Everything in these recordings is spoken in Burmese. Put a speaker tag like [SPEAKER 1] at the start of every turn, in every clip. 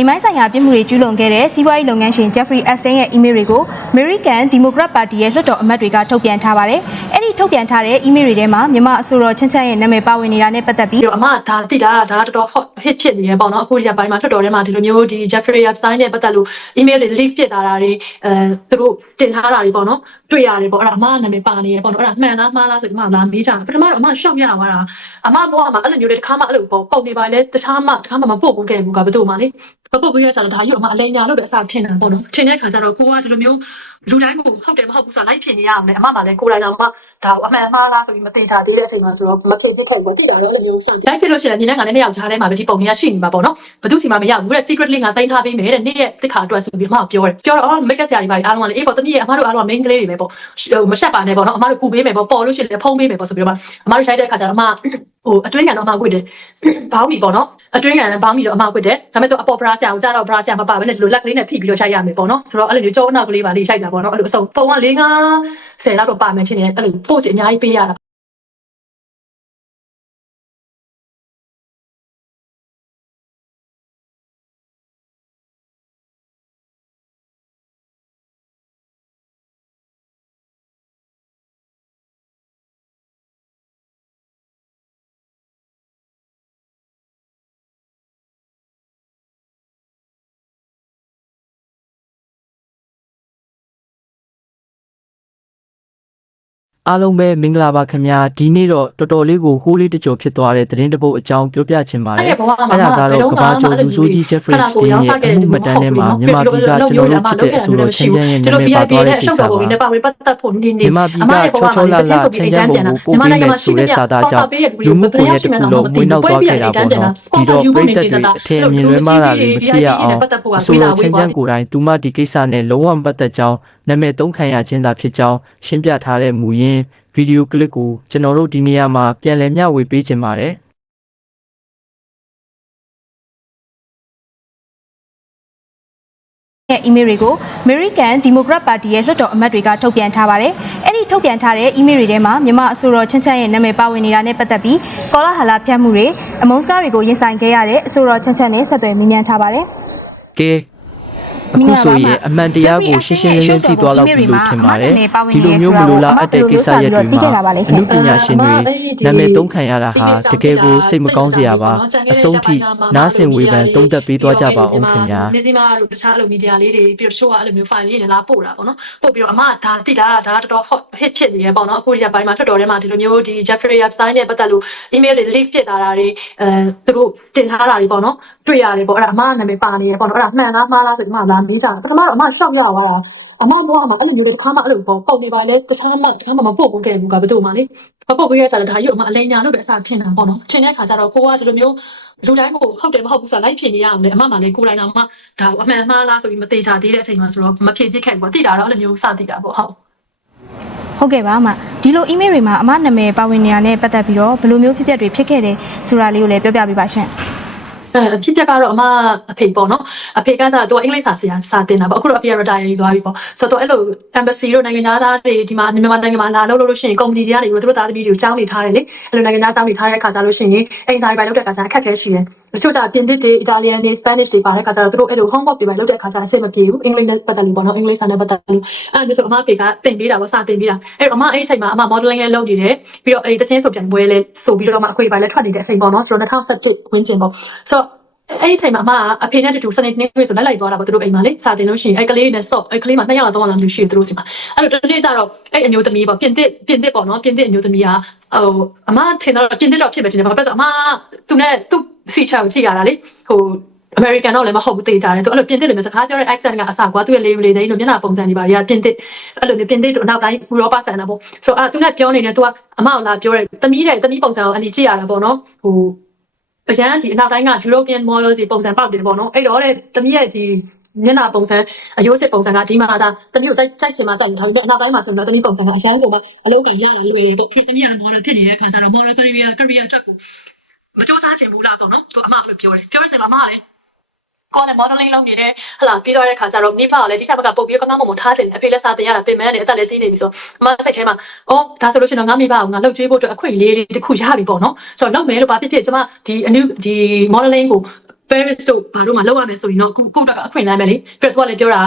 [SPEAKER 1] ိမ်မိုင်းဆိုင်ရာပြည်မှုတွေကျူးလွန်ခဲ့တဲ့စီးပွားရေးလုပ်ငန်းရှင် Jeffrey Epstein ရဲ့ email တွေကို American Democrat Party ရဲ့လွှတ်တော်အမတ်တွေကထုတ်ပြန်ထားပါတယ်။အဲ့ဒီထုတ်ပြန်ထားတဲ့ email တွေထဲမှာမြန်မာအစိုးရချင်းချမ်းရဲ့နာမည်ပါဝင်နေတာနဲ့ပတ်သက်ပြီး
[SPEAKER 2] ပြီးတော့အမဒါတိတာဒါတော်တော် hot hit ဖြစ်နေရပေါ့နော်အခုဒီကပိုင်းမှာထွက်တော်ထဲမှာဒီလိုမျိုးဒီ Jeffrey Epstein နဲ့ပတ်သက်လို့ email တွေ leak ဖြစ်လာတာတွေအဲသူတို့တင်ထားတာတွေပေါ့နော်တွေ့ရတယ်ပေါ့အဲ့ဒါအမနာမည်ပါနေရပေါ့နော်အဲ့ဒါမှန်လားမှားလားဆိုပြီးမှလာမေးကြတယ်ပထမတော့အမ shock ရသွားတာအမဘောကမှအဲ့လိုမျိုးတွေတစ်ခါမှအဲ့လိုပေါ့ပုံနေပါလေတခြားမှတစ်ခါမှမပို့ဘူးခဲ့ဘူးကဘယ်သူမှလေမပုတ်ပြီးရဆိုတော့ဒါကြီးအမအလိန်ညာလို့ပဲအစားထင်တာပေါ့နော်ထင်တဲ့ခါကျတော့ကိုကဒီလိုမျိုးလူတိုင်းကိုဟုတ်တယ်မဟုတ်ဘူးဆိုတော့လိုက်ထင်နေရအောင်လေအမမှလည်းကိုယ်တိုင်တော့မှဒါကိုအမှန်မှားလားဆိုပြီးမသိချာသေးတဲ့အချိန်မှာဆိုတော့မဖြစ်ဖြစ်ခဲ့ဘူးတိတာတော့အဲ့လိုမျိုးစလိုက်ဖြစ်လို့ရှိရင်ညီနဲ့ငါနဲ့နှစ်ယောက်ချားထဲမှာပဲဒီပုံတွေကရှိနေမှာပေါ့နော်ဘယ်သူစီမှမရဘူးတဲ့ secret link ကသိမ်းထားပေးမယ်တဲ့နေ့ရက်တစ်ခါအတွက်ဆိုပြီးအမကပြောတယ်ပြောတော့အော် make up ဆရာတွေပါအားလုံးကလည်းအေးပေါ့တမီးရဲ့အမတို့အားလုံးက main ကလေးတွေပဲပေါ့ဟိုမရှက်ပါနဲ့ပေါ့နော်အမတို့ကူပေးမယ်ပေါ့ပေါ်လို့ရှိရင်လည်းဖုံးပေးမယ်ပေါ့ဆိုပြီးတော့အမတို့ရှိုက်တဲ့အခါကျတော့အမဟိုအတွင်းကန်တော့အမဝစ်တယ်ဘောင်းမီပေါ့နော်အတွင်းကန်ဘောင်းမီတော့အမဝစ်တယ်ဒါပေမဲ့တော့အပေါ်ဘရာဆရာကိုကြားတော့ဘရာဆရာမပါဘဲနဲ့ဒီလိုလက်ကလေးနဲ့ဖိပြီးတော့ရှိုက်ရမယ်ပေါ့နော်ဆိုတော့အဲ့လိုမျိုးကြောအနောက်ကလေးပါလေးရှိုက်တာပေါ့နော်အဲ့လိုအစုံပုံက၄၅10လောက်တော့ပါမယ်ထင်တယ်အဲ့လို post အများကြီးပေးရတာ
[SPEAKER 3] အားလုံးပဲမင်္ဂလာပါခင်ဗျာဒီနေ့တော့တော်တော်လေးကိုဟိုးလေးတကြော်ဖြစ်သွားတဲ့သတင်းတစ်ပုဒ်အကြောင်းပြောပြချင်ပါတယ်
[SPEAKER 2] အဲ့ဒီဘဝမှာ
[SPEAKER 3] အဲ့ဒါကတော့ကဘာကျော်လူဆိုးကြီး Jeffrey Epstein ရဲ့အမှုမတန်းထဲမှာမြန်မာပြည်ကကျွန်တော်တို့ချစ်တဲ့အဆိုတော်ချင်းချမ်းရဲ့နာမည်ပါသွားတဲ့ကိစ္စပါ
[SPEAKER 2] ဒီပါဝင်ပတ်သက်ဖို့နေနေ
[SPEAKER 3] မြန်မာပြည်ကချောချောလာလာချင်းချမ်းပုံကိုပို့ပေးမယ်ဆိုတဲ့စာသားကြောင့်လူမှုကွန်ရက်တစ်ခုလုံးဝင်နောက်သွားခဲ့တာပေါ့နော်ဒီတော့ပြည်သက်တွေအထင်အမြင်လွဲမှားတာတွေမဖြစ်ရအောင်အဆိုတော်ချင်းချမ်းကိုယ်တိုင်သူမဒီကိစ္စနဲ့လုံးဝမပတ်သက်ကြောင်း နာမည်သုံးခံရခြင်းသာဖြစ်ကြောင်းရှင်းပြထားတဲ့မူရင်းဗီဒီယိုကလစ်ကိုကျွန်တော်တို့ဒီနေရာမှာပြန်လည်မျှဝေပေးခြင်းပါတယ်
[SPEAKER 1] ရဲ့ email တွေကို American Democrat Party ရဲ့လွှတ်တော်အမတ်တွေကထုတ်ပြန်ထားပါတယ်။အဲ့ဒီထုတ်ပြန်ထားတဲ့ email တွေထဲမှာမြန်မာအစိုးရချင်းချမ်းရဲ့နာမည်ပါဝင်နေတာနဲ့ပတ်သက်ပြီးကောလာဟလာဖြတ်မှုတွေအမုန်းစကားတွေကိုရင်ဆိုင်ခဲ့ရတဲ့အစိုးရချင်းချမ်းနဲ့ဆက်သွယ်မြင်းမြန်ထားပါတယ်။
[SPEAKER 3] ကဲ အခုဆိုရင်အမှန်တရားကိုရှင်းရှင်းလင်းလင်းသိသွားလောက်ပြီလို့ထင်ပါတယ်ဒီလိုမျိုးမလိုလားအပ်တဲ့ကိစ္စရပ်တွေမှာအမှုပညာရှင်တွေနာမည်သုံးခံရတာဟာတကယ်ကိုစိတ်မကောင်းစရာပါအဆုံးထိနားဆင်ဝေဖန်သုံးသပ်ပေးသွားကြပါအောင်ခင်ဗျာ
[SPEAKER 2] နေစီမာတို့တခြားအလုပ်မီဒီယာလေးတွေပြီးတော့တချို့ကအဲ့လိုမျိုး file လေးတွေလာပို့တာပေါ့နော်ပို့ပြီးတော့အမဒါတိတာဒါတော်တော် hot hit ဖြစ်နေရပေါ့နော်အခုဒီကပိုင်းမှာထွက်တော်ထဲမှာဒီလိုမျိုးဒီ Jeffrey Epstein နဲ့ပတ်သက်လို့ email တွေ leak ဖြစ်လာတာတွေအဲသူတို့တင်ထားတာတွေပေါ့နော်တွေ့ရတယ်ပေါ့အဲ့ဒါအမနာမည်ပါနေရပေါ့နော်အဲ့ဒါမှန်လားမှားလားဆိုပြီးမှလာမေးကြတာပထမတော့အမ shock ရသွားတာအမဘောကမှအဲ့လိုမျိုးတွေတစ်ခါမှအဲ့လိုပေါ့ပုံနေပါလေတခြားမှတစ်ခါမှမပို့ဘူးခဲ့ဘူးကဘယ်သူမှလေမပုတ်ပေးရဆိုတော့ဒါကြီးအမအလိန်ညာလို့ပဲအစားထင်တာပေါ့နော်ထင်တဲ့ခါကျတော့ကိုကဒီလိုမျိုးလူတိုင်းကိုဟုတ်တယ်မဟုတ်ဘူးဆိုတော့လိုက်ဖြစ်နေရအောင်လေအမမှလည်းကိုယ်တိုင်တော့မှဒါကိုအမှန်မှားလားဆိုပြီးမသေးချာသေးတဲ့အချိန်မှာဆိုတော့မဖြစ်ဖြစ်ခဲ့ဘူးပေါ့တိတာတော့အဲ့လိုမျိုးစတိတာပေါ့ဟုတ်
[SPEAKER 1] ဟုတ်ကဲ့ပါအမဒီလို email တွေမှာအမနာမည်ပါဝင်နေတာနဲ့ပတ်သက်ပြီးတော့ဘယ်လိုမျိုးဖြစ်ပျက်တွေဖြစ်ခဲ့တယ်ဆိုတာလေးကိုလည်းပြောပြပေးပါရှင်
[SPEAKER 2] အဲအဖြစ်ပြက်ကတော့အမအဖေပေါ့နော်အဖေကကျတော့သူကအင်္ဂလိပ်စာဆရာစာတင်တာပေါ့အခုတော့အဖေက retire ရေးသွားပြီပေါ့ဆိုတော့အဲ့လို embassy တို့နိုင်ငံသားတွေဒီမှာမြန်မာနိုင်ငံမှာလာလို့လို့ရှိရင် company တွေကနေပြီးတော့သူတို့သားသမီးတွေကိုကြောင်းနေထားတယ်လေအဲ့လိုနိုင်ငံသားကြောင်းနေထားတဲ့အခါကျလို့ရှိရင်အိမ်စာတွေပဲလုပ်တဲ့အခါကျအခက်အခဲရှိတယ်တချို့ကျပြင်သစ်တွေ Italian တွေ Spanish တွေပါတဲ့အခါကျတော့သူတို့အဲ့လို homework တွေပဲလုပ်တဲ့အခါကျအဆင်မပြေဘူးအင်္ဂလိပ်နဲ့ပတ်သက်လို့ပေါ့နော်အင်္ဂလိပ်စာနဲ့ပတ်သက်လို့အဲ့လိုမျိုးဆိုအမဖေကတင်ပေးတာပေါ့စာတင်ပေးတာအဲ့တော့အမအဲ့ဒီအချိန်မှာအမ modeling လည်းလုပ်နေတယ်ပြီးတော့အဲ့ဒီတချင်းဆိုပြန်ပွဲလဲဆိုပြီးတော့မှအခွေပါလဲထွက်နေတဲ့အချိန်ပေါ့နော်ဆိုတော့2017ဝန်းကျင်ပေါ့ဆိုတော့အဲ့ဒီအချိန်မှာအမကအဖေနဲ့တူတူစနေနေ့ဆိုလက်လိုက်သွားတာပေါ့သူတို့အိမ်မှာလေစာတင်လို့ရှိရင်အဲ့ကလေးနဲ့ဆော့အဲ့ကလေးမှာ2ရက်လောက်3ရက်လောက်မျိုးရှိတယ်သူတို့စီမှာအဲ့လိုတနေ့ကျတော့အဲ့အမျိုးသမီးပေါ့ပြင်သစ်ပြင်သစ်ပေါ့နော်ပြင်သစ်အမျိုးသမီးကဟိုအမထင်တော့ပြင်သစ်တော့ဖြစ်မယ်ထင်တယ်ဘာလို့လဲဆိုတော့အမသူနဲ့သူ့ feature ကိုကြည့်ရတာလေဟို American တော့လည်းမဟုတ်ဘူးတေးကြတယ်သူအဲ့လိုပြင်သစ်လိုမျိုးစကားပြောတဲ့ accent ကအစကွာသူရဲ့လေလေတဲ့လိုမျက်နှာပုံစံတွေပါတွေကပြင်သစ်အဲ့လိုမျိုးပြင်သစ်တို့နောက်တိုင်းဥရောပဆန်တာပေါ့ဆိုတော့အဲ့သူနဲ့ပြောနေတယ်သူကအမအောင်လာပြောတယ်တမီးတဲ့တမီးပုံစံကိုအန်တီကြည့်ရတာပေါ့နော်ဟိုအရန်ဒီအနောက်တိုင်းက European model စီပုံစံပေါက်တယ်ပေါ့နော်အဲ့တော့လေတမီးရဲ့ဒီမျက်နှာပုံစံအယိုးစစ်ပုံစံကဒီမှာဒါတမီးကိုကြိုက်ကြိုက်ချင်မှကြိုက်မှာဒါပေမဲ့အနောက်တိုင်းမှာဆိုတော့တမီးပုံစံကအရန်ကိုမှအလောက်ကရလာလွယ်ပေါ့ဖြစ်တမီးက model ဖြစ်နေတဲ့အခါကျတော့ model career career အတွက်ကို မစူးစမ်းချင်ဘူးလားပေါ့နော်သူအမကလည်းပြောတယ်ပြောရစင်မှာအမကလည်းကိုယ်က modeling လုပ်နေတယ်ဟလာပြီးတော့တဲ့ခါကျတော့မိဘကလည်းဒီချက်ဘက်ကပုတ်ပြီးတော့ကောင်းကောင်းမွန်မွန်ထားချင်တယ်အဖေလည်းစာတင်ရတာပြင်မန်းတယ်အသက်လည်းကြီးနေပြီဆိုအမစိတ်ထဲမှာအော်ဒါဆိုလို့ရှိရင်တော့ငါမိဘကငါလှုပ်ကြွေးဖို့အတွက်အခွင့်အရေးလေးတစ်ခုရပြီပေါ့နော်ဆိုတော့လုပ်မယ်လို့ဘာဖြစ်ဖြစ်ကျမဒီအနုဒီ modeling ကို Paris တို့ဘာတို့မှလောက်ရမယ်ဆိုရင်တော့ကိုကိုတက်ကအခွင့်အလမ်းပဲလေပြီးတော့သူကလည်းပြောတာ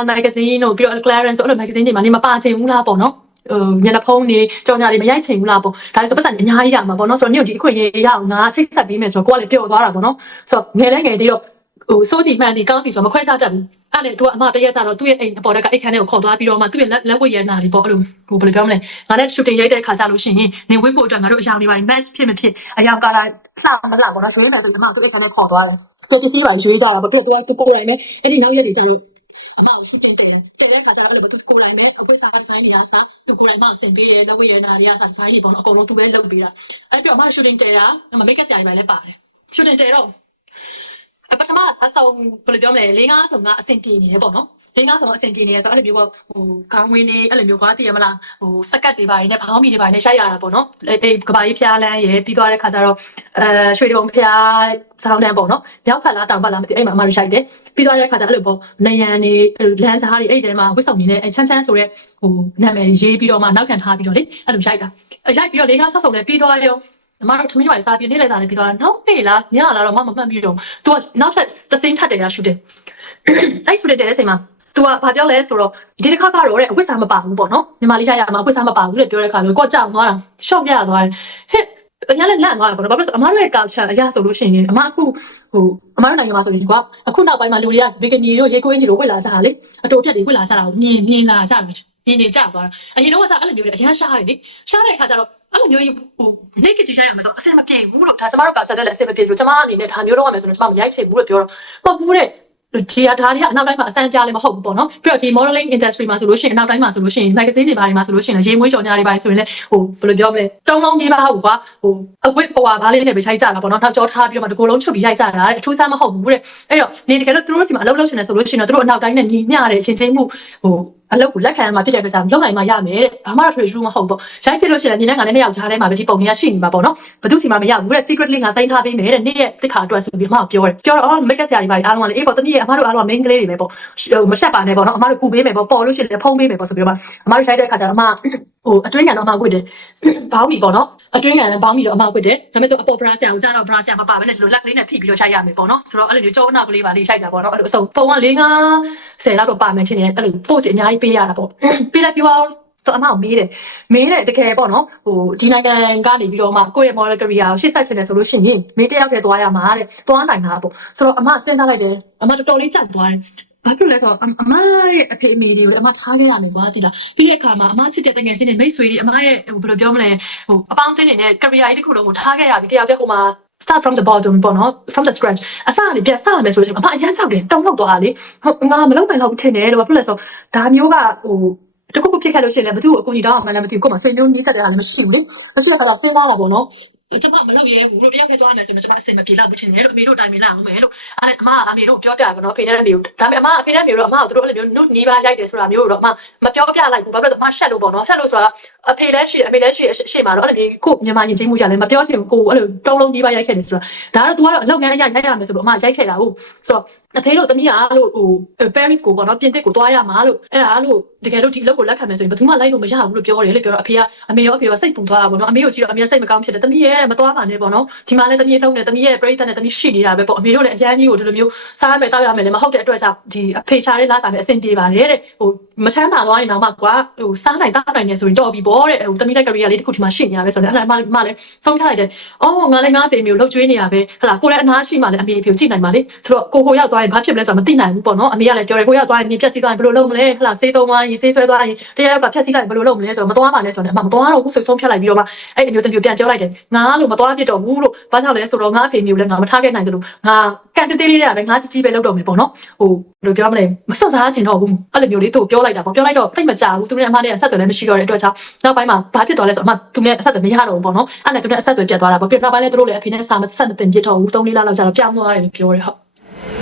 [SPEAKER 2] L magazine တို့ပြီးတော့ Clarence တို့အဲ့လို magazine တွေမှာနေမပါချင်ဘူးလားပေါ့နော် ဟိုညနေဖုံးနေကြောင်ညာတွေမရိုက်ချင်ဘူးလားပေါ့ဒါလည်းဆိုပတ်စံအများကြီးရမှာပေါ့နော်ဆိုတော့နေ့ဒီအခွင့်အရေးရအောင်ငါချိတ်ဆက်ပေးမယ်ဆိုတော့ကိုကလည်းပျော်သွားတာပေါ့နော်ဆိုတော့ငယ်လဲငယ်သေးတော့ဟိုစိုးဒီမှန်ဒီကောင်းဒီဆိုတော့မခွဲခြားတတ်ဘူးအဲ့လေသူကအမတရက်ကြတော့သူ့ရဲ့အိမ်အပေါ်တက်ကအိတ်ခမ်းထဲကိုခေါ်သွားပြီးတော့မှသူ့ရဲ့လက်လက်ဝတ်ရနာတွေပေါ့အဲ့လိုဟိုဘယ်လိုပြောမလဲငါလည်း shooting ရိုက်တဲ့ခါကြလို့ရှိရင်နေဝိတ်ဖို့အတွက်ငါတို့အယောင်တွေပါ match ဖြစ်မဖြစ်အယောင်ကာလာလှမလှပေါ့နော်ရွှေမယ်ဆိုရင်အမသူ့အိတ်ခမ်းထဲခေါ်သွားတယ်ပြပစ္စည်းတွေရွှေကြတာပေါ့ပြတော့သူကိုယ်တိုင်ပဲအဲ့ဒီနောက်ရက်တွေကျတော့ အမကိုရှင်းတင်တယ်တယ်တဲ့ခါကျတော့အဲ့လိုသူကိုယ်တိုင်ပဲအခွင့်စားကဆိုင်တွေကစားသူကိုယ်တိုင်မှဆင်ပေးတယ်လက်ဝဲရနာတွေကစားဆိုင်တွေပေါ့နော်အကုန်လုံးသူပဲလုပ်ပေးတာအဲ့တော့အမရှူတင်တယ်တာအမမိတ်ကပ်ဆရာတွေပဲလည်းပါတယ်ရှူတင်တယ်တော့အပထမအဆောင်ဘယ်လိုပြောမလဲလေးငါးဆောင်ကအဆင်ပြေနေတယ်ပေါ့နော် လေးငါးဆောင်အဆင်ပြေနေတယ်ဆိုတော့အဲ့လိုမျိုးပေါ့ဟိုခေါင်းဝင်းနေအဲ့လိုမျိုးကွာတည်ရမလားဟိုစက်ကတ်တွေပါနေနဲ့ဘောင်းမီတွေပါနေရိုက်ရတာပေါ့နော်အဲ့အဲ့ကဘာကြီးဖျားလန်းရယ်ပြီးသွားတဲ့ခါကျတော့အဲရွှေတုံဖျားစောင်းတန်းပေါ့နော်မြောက်ဖက်လားတောင်ဖက်လားမသိအဲ့မှာအမတို့ရိုက်တယ်ပြီးသွားတဲ့ခါကျအဲ့လိုပေါ့နယံနေလမ်းကြားတွေအဲ့ဒီထဲမှာဝစ်ဆောင်နေတဲ့အဲချမ်းချမ်းဆိုတဲ့ဟိုနာမည်ရေးပြီးတော့မှနောက်ခံထားပြီးတော့လေအဲ့လိုရိုက်တာရိုက်ပြီးတော့လေးကားဆက်ဆောင်လည်းပြီးသွားရောအမတို့ထမင်းဝိုင်စားပြီးနေလိုက်တာလည်းပြီးသွားနောက်နေ့လားညလာတော့မမမှတ်ပြီးတော့ तू ကနောက်ထပ်သစင်းထပ်တယ်ရရှူတယ်အဲ့ရှူတယ်တဲ့အချိန်မှာ तू ကဘာပြောလဲဆိုတော့ဒီတစ်ခါကတော့တဲ့အဝတ်စားမပါဘူးပေါ့နော်ညီမလေးရရမှာအဝတ်စားမပါဘူးလို့ပြောတဲ့ခါမျိုးကိုကြောက်သွားတာ shock ရသွားတယ်ဟဲ့အရင်လည်းလန့်သွားတယ်ပေါ့နော်ဘာဖြစ်လို့အမတို့ရဲ့ culture အရာဆိုလို့ရှိရင်အမအခုဟိုအမတို့နိုင်ငံမှာဆိုရင်ကွာအခုနောက်ပိုင်းမှာလူတွေက bikini တို့ရေကိုင်းကြီးတို့ဝတ်လာကြတာလေအတူပြက်တွေဝတ်လာကြတာကိုမြင်မြင်လာကြတယ်မြင်နေကြသွားတာအရင်တော့ကစားအဲ့လိုမျိုးတွေအရင်ရှားတယ်လေရှားတဲ့အခါကျတော့အဲ့လိုမျိုးကြီးဟို naked ကြီးရှားရမှာဆိုအဆင်မပြေဘူးလို့ဒါကျမတို့ကဆက်တဲ့လည်းအဆင်မပြေဘူးကျမအနေနဲ့ဒါမျိုးတော့ရမယ်ဆိုတော့ကျမမရိုက်ချင်ဘူးလို့ပြောတော့မဟုတ်ဘူးတဲ့ ဒီဟာဒါတွေကအနောက်တိုင်းမှာအစမ်းပြလည်းမဟုတ်ဘူးပေါ့နော်ပြီးတော့ဒီ modeling industry မှာဆိုလို့ရှိရင်အနောက်တိုင်းမှာဆိုလို့ရှိရင် magazine တွေဘာတွေမှာဆိုလို့ရှိရင်ရေမွေးကြော်ညာတွေဘာတွေဆိုရင်လည်းဟိုဘယ်လိုပြောမလဲတုံးလုံးကြီးပါဟုတ်ကွာဟိုအဝတ်ပွားဘာလေးနဲ့ပဲခြိုက်ကြတာပေါ့နော်နောက်ကြောထားပြီးတော့မှဒီကိုယ်လုံးချုပ်ပြီးရိုက်ကြတာတဲ့အထူးဆန်းမဟုတ်ဘူးတဲ့အဲ့တော့နေတကယ်လို့သူတို့စီမှာအလုပ်လုပ်ချင်တယ်ဆိုလို့ရှိရင်တော့သူတို့အနောက်တိုင်းနဲ့ညီမျှတဲ့ရှင်ချင်းမှုဟိုအလုပ်ကိုလက်ခံရမှာဖြစ်တဲ့အတွက်ကြောင့်လုပ်နိုင်မှရမယ်တဲ့ဘာမှတော့ထွေထူးမဟုတ်ဘူးပေါ့ရိုက်ဖြစ်လို့ရှိရင်ညီနဲ့ငါနဲ့နှစ်ယောက်ကြားထဲမှာပဲဒီပုံတွေကရှိနေမှာပေါ့နော်ဘယ်သူစီမှာမရဘူးတဲ့ secretly ငါသိမ်းထားပေးမယ်တဲ့နေ့ရဲ့တစ်ခါအတွက်ဆိုပြီးအမကပြောတယ်ပြောတော့အော် make up ဆရာတွေပါအားလုံးကလည်းအေးပေါ့တမီးရဲ့အမတို့အားလုံးက main ကလေးတွေပဲပေါ့ဟိုမဆက်ပါနဲ့ပေါ့နော်အမတို့ကူပေးမယ်ပေါ့ပေါ်လို့ရှိရင်လည်းဖုံးပေးမယ်ပေါ့ဆိုပြီးတော့အမတို့ရိုက်တဲ့အခါကျတော့အမဟိုအတွင်းကန်တော့အမဝတ်တယ်ဘောင်းမီပေါ့နော်အတွင်းကန်လည်းဘောင်းမီတော့အမဝတ်တယ်ဒါပေမဲ့သူအပေါ် bra ဆရာကိုကြားတော့ bra ဆရာမပါဘဲနဲ့ဒီလိုလက်ကလေးနဲ့ဖိပြီးတော့ရိုက်ရမယ်ပေါ့နော်ဆိုတော့အဲ့လိုမျိုးကြောနောက်ကလေးပါလေးရိုက်တာပေါ့နော်အဲ့လိုအစုံပုံက၄၅10လောက်တော့ပါမယ်ထင်တယ်အဲ့လို post အများကြီးပေးရတာပေါ့ပေးလိုက်ပြီးတော့တော့အမအောင်မေးတယ်မေးတယ်တကယ်ပေါ့နော်ဟိုဒီနိုင်ငံကနေပြီးတော့မှကိုယ့်ရဲ့ model career ကိုရှေ့ဆက်ချင်တယ်ဆိုလို့ရှိရင်မင်းတယောက်တည်းသွားရမှာတဲ့သွားနိုင်တာပေါ့ဆိုတော့အမစဉ်းစားလိုက်တယ်အမတော်တော်လေးကြိုက်သွားတယ်ဘာဖြစ်လဲဆိုတော့အမရဲ့အဖေအမေတွေကိုလည်းအမထားခဲ့ရမယ်ကွာတိလားပြီးတဲ့အခါမှာအမချစ်တဲ့တငယ်ချင်းတွေမိတ်ဆွေတွေအမရဲ့ဟိုဘယ်လိုပြောမလဲဟိုအပေါင်းအသင်းတွေနဲ့ career ကြီးတစ်ခုလုံးကိုထားခဲ့ရပြီတယောက်တည်းဟိုမှာ start from the bottom ပေါ့နော် from the scratch အစကနေပြန်စရမယ်ဆိုလို့ရှိရင်အမအရန်ကြောက်တယ်တုံ့လောက်သွားတာလေဟုတ်ငါမလုပ်နိုင်တော့ဘူးထင်တယ်လို့ဘာဖြစ်လဲဆိုတော့ဒါမျိုးကဟိုတခုခုဖြစ်ခဲ့လို့ရှိရင်လည်းဘသူ့ကိုအကူအညီတောင်းမှလည်းမသိဘူးကိုယ်မှာစိတ်မျိုးနှီးစက်တဲ့ဟာလည်းမရှိဘူးလေမရှိတဲ့ခါကျစဉ်းစားလာပေါ့နော် ကျမမလုပ်ရဲဘူးလို့တယောက်နဲ့တွားမယ်ဆိုရင်ကျမအစင်မပြေတော့ဘူးထင်တယ်လို့အမေတို့တိုင်မလာဘူးမယ်လို့အဲ့အမကအမေတို့ပြောပြကြတော့အဖေနဲ့အမေတို့ဒါပေမဲ့အမအဖေနဲ့အမေတို့အမကတို့အဲ့လိုမျိုးနုနီးပါးရိုက်တယ်ဆိုတာမျိုးတော့အမမပြောပြလိုက်ဘူးဘာဖြစ်လို့အမရှက်လို့ပေါ့နော်ရှက်လို့ဆိုတာအဖေလည်းရှိအမေလည်းရှိရှေ့မှာတော့အဲ့လိုကိုမြန်မာရင်ချင်းမှုကြလည်းမပြောချင်ဘူးကိုအဲ့လိုတုံးလုံးနီးပါးရိုက်ခဲ့တယ်ဆိုတာဒါတော့ तू ကတော့အလုပ်ငန်းအရာရိုက်ရမယ်ဆိုလို့အမရိုက်ခဲ့တာဟုတ်ဆိုတော့အဖေတို့တမီးကလို့ဟို Paris ကိုပေါ့နော်ပြင်သစ်ကိုတွားရမှာလို့အဲ့ဒါလို့တကယ်လို့ဒီအလုပ်ကိုလက်ခံမယ်ဆိုရင်ဘယ်သူမှလိုက်လို့မရဘူးလို့ပြောတယ်လေပြောတော့အဖေကအမေရောအဖေရောစိတ်ပူသွားတာပေါ့နော်အမေကိုကြည့်တော့အမေကစိတ်မကောင်းဖြစ်တယ်တမီးရဲ့မတွားပါနဲ့ပေါ့နော်ဒီမှာလည်းတမီးလုံးနဲ့တမီးရဲ့ပြိတ္တနဲ့တမီးရှိနေတာပဲပေါ့အမေတို့လည်းအရန်ကြီးကိုဒီလိုမျိုးစားရမယ်တောက်ရမယ်လည်းမဟုတ်တဲ့အတွက်ကြောင့်ဒီအဖေချာလေးလာစားနဲ့အဆင်ပြေပါတယ်တဲ့ဟိုမချမ်းသာသွားရင်တော့မှကွာဟိုစားနိုင်တောက်နိုင်နေဆိုရင်တော့ပြီပေါ့တဲ့ဟိုတမီးတဲ့ career လေးတစ်ခုဒီမှာရှိနေတာပဲဆိုတော့အဲ့ဒါမှမှလည်းဆုံးထားလိုက်တယ်အော်ငါလည်းငါပေမျိုးလှုပ်ကျွေးနေရပဲဟလာကိုလည်းအနားရှိမှလည်းအမေအဖေကိုကြည့်နိုင်ပါလေဆိုတော့ကိုဟိုရောက်သွားရင်ဘာဖြစ်မလဲဆိုတော့မသိနိုင်ဘူးပေါ့နော်အမေကလည်းပြောတယ်ဟိုရောက်သွားရင်နေပြက်စီးသွားရင်ဘယ်လိုလုပ်မလဲဟလာဆေးသုံးသွားရင်ဆေးဆွဲသွားရင်တရားရောက်ကဖြက်စီးလိုက်ရင်ဘယ်လိုလုပ်မလဲဆိုတော့မသွားပါနဲ့ဆိုတော့အမမသွားတော့ဘူးဆိုဆုံးဖြတ်လိုက်ပြီးတော့မှအဲ့အမျိုးတမျိုးပြန်ပြောလိုက်တယ်ငါလို့မသွားပြစ်တော့ဘူးလို့ဘာကြောင့်လဲဆိုတော့ငါအဖေမျိုးလည်းငါမထားခဲ့နိုင်တယ်လို့ငါကန်တေးသေးလေးရပဲငါကြီးကြီးပဲလုပ်တော့မယ်ပေါ့နော်ဟိုဘယ်လိုပြောမလဲမဆက်စားချင်တော့ဘူးအဲ့လိုမျိုးလေးသူ့ပြောလိုက်တာပေါ့ပြောလိုက်တော့တိတ်မကြဘူးသူနဲ့အမနဲ့အဆက်အသွယ်လည်းမရှိတော့တဲ့အတွက်ကြောင့်နောက်ပိုင်းမှာဘာဖြစ်သွားလဲဆိုတော့အမသူနဲ့အဆက်အသွယ်မရတော့ဘူးပေါ့နော်အဲ့နဲ့သူနဲ့အဆက်အသွယ်ပြတ်သွားတာပေါ့ပြတ်နောက်ပိုင်းလည်းသူတို့လည်းအဖေနဲ့စာမဆက်မတင်ပြတော့ဘူး၃လလောက်ကြာတော့ပြောင်းသွားတယ်လို့ပြောတယ်ဟုတ်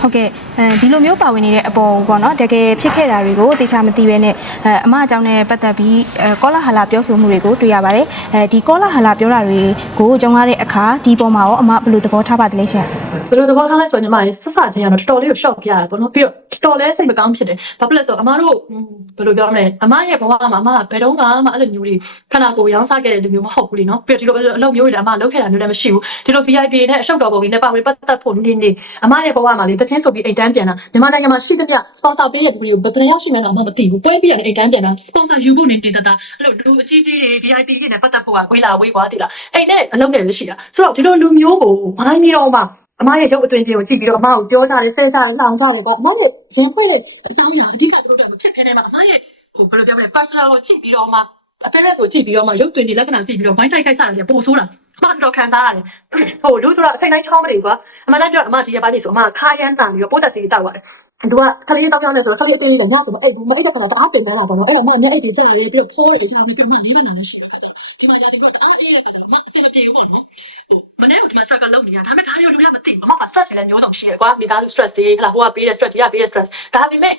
[SPEAKER 1] ဟုတ်ကဲ့အဲဒီလိုမျိုးပါဝင်နေတဲ့အပေါ်ပေါ့နော်တကယ်ဖြစ်ခဲ့တာတွေကိုတေချာမသိပဲနဲ့အဲအမအကြောင်းနဲ့ပတ်သက်ပြီးအဲကောလာဟလာပြောဆိုမှုတွေကိုတွေ့ရပါတယ်အဲဒီကောလာဟလာပြောတာတွေကိုကြုံရတဲ့အခါဒီပေါ်မှာရောအမဘယ်လိုသဘောထားပါသလဲရှင်
[SPEAKER 2] ဘယ်လိုသဘောထားလဲဆိုရင်ညီမလေးဆက်စချင်းကတော့တော်တော်လေးကို shock ပြရတယ်ပေါ့နော်ပြီးတော့တော်တော်လေးစိတ်မကောင်းဖြစ်တယ်ဘာဖြစ်လဲဆိုတော့အမတို့ဘယ်လိုပြောမလဲအမရဲ့ဘဝမှာအမကဘယ်တော့မှအဲ့လိုမျိုးတွေခဏကိုရောင်းစားခဲ့တဲ့လူမျိုးမဟုတ်ဘူးလीနော်ပြီးတော့ဒီလိုအလုပ်မျိုးတွေလည်းအမလုပ်ခဲ့တာမျိုးလည်းမရှိဘူးဒီလို VIP နဲ့အရှုပ်တော်ပုံတွေနဲ့ပါဝင်ပတ်သက်ဖို့နေနေအမရဲ့ဘဝမှာလေတချင်းဆိုပြီးအိမ်တန်းပြန်တာမြန်မာနိုင်ငံမှာရှိသမျှ sponsor ပေးတဲ့လူတွေကိုဘယ်တစ်ယောက်ရှိမှန်းတော့အမမသိဘူးပွဲပြီးရတယ်အိမ်တန်းပြန်တာ sponsor ယူဖို့နေနေတတ်တာအဲ့လိုလူအကြီးကြီးတွေ VIP တွေနဲ့ပတ်သက်ဖို့ကဝေးလာဝေးကွာတိလားအိမ်နဲ့အလုပ်နဲ့လည်းရှိတာဆိုတော့ဒီလိုလူမျိုးကိုဘာလို့နေတော့မှအမရဲ့ရုပ်အသွင်ချင်းကိုကြည့်ပြီးတော့အမကိုပြောကြတယ်ဆဲကြတယ်လှောင်ကြတယ်ကွာအမရဲ့ရင်ဖွင့်တဲ့အကြောင်းအရာအဓိကသူတို့တော့မဖြစ်ခဲနေမှာအမရဲ့ဟိုဘယ်လိုပြောမလဲ personal ကိုကြည့်ပြီးတော့မှအတက်ရက်ဆိုကြည့်ပြီးတော့မှရုပ်သွင်တွေလက္ခဏာကြည့်ပြီးတော့ဝိုင်းတိုက်ခိုက်ကြတယ်ပို့ဆိုးတာ အမတော့ခံစားရတယ်ဟိုလူဆိုတော့အချိန်တိုင်းချောင်းမနေကွာအမလည်းပြောအမဒီရက်ပိုင်းနေဆိုအမခါရမ်းတာပြီးတော့ပိုးတက်စီတောက်ရတယ်သူကခလေးတောက်ရောက်နေဆိုတော့ခလေးအသေးလေးနဲ့ညဆိုမအိပ်ဘူးမအိပ်တဲ့ခါတော့အားပင်နေတာပေါ့နော်အဲ့တော့အမမျက်အိပ်တွေကျလာတယ်ပြီးတော့ဖိုးတွေချာပြီးတော့မှလေးမနာနဲ့ရှိတဲ့ခါကျတော့ဒီမှာဒါဒီကတအားအေးတဲ့ခါကျတော့အမအဆင်မပြေဘူးပေါ့နော်မနေ့ကဒီမှာ struggle လုပ်နေတာဒါပေမဲ့ဒါတွေကိုလူတွေကမသိဘူးအမက stress တွေလည်းမျိုးစုံရှိရကွာမိသားစု stress တွေဟလာဟိုကပေးတဲ့ stress တွေကပေးတဲ့ stress ဒါပေမဲ့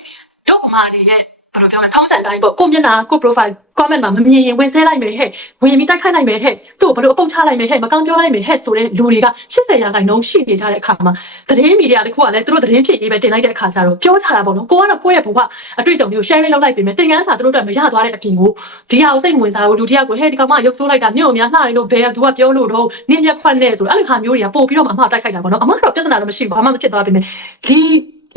[SPEAKER 2] ရုပ်ကမာတွေရဲ့ ဘယ်လိုပြောမလဲထောင်းဆန်တိုင်းပေါ့ကိုမျက်နှာကို profile comment မှာမမြင်ရင်ဝင်ဆဲလိုက်မယ်ဟဲ့ဝင်ပြီးတိုက်ခိုက်လိုက်မယ်ဟဲ့သူ့ကိုဘယ်လိုအပုတ်ချလိုက်မယ်ဟဲ့မကောင်းပြောလိုက်မယ်ဟဲ့ဆိုတဲ့လူတွေက80ရာခိုင်နှုန်းရှိနေကြတဲ့အခါမှာသတင်းမီဒီယာတခုကလည်းသူတို့သတင်းဖြစ်ရေးပဲတင်လိုက်တဲ့အခါကျတော့ပြောချတာပေါ့နော်ကိုကတော့ကိုယ့်ရဲ့ဘဝအတွေ့အကြုံမျိုး sharing လုပ်လိုက်ပြင်မယ်သင်ခန်းစာသူတို့အတွက်မရသွားတဲ့အပြင်ကိုဒီဟာကိုစိတ်ဝင်စားဘူးလူတယောက်ကိုဟဲ့ဒီကောင်မရုပ်ဆိုးလိုက်တာညို့များလှတယ်လို့ဘယ်ကသူကပြောလို့တော့နင်းမြက်ခွက်နဲ့ဆိုအဲ့လိုဟာမျိုးတွေကပို့ပြီးတော့မှအမှားတိုက်ခိုက်တာပေါ့နော်အမှားတော့ပြဿနာတော့မရှိဘူးဘာမှမဖြစ်သွားပြင်မယ်ဒီ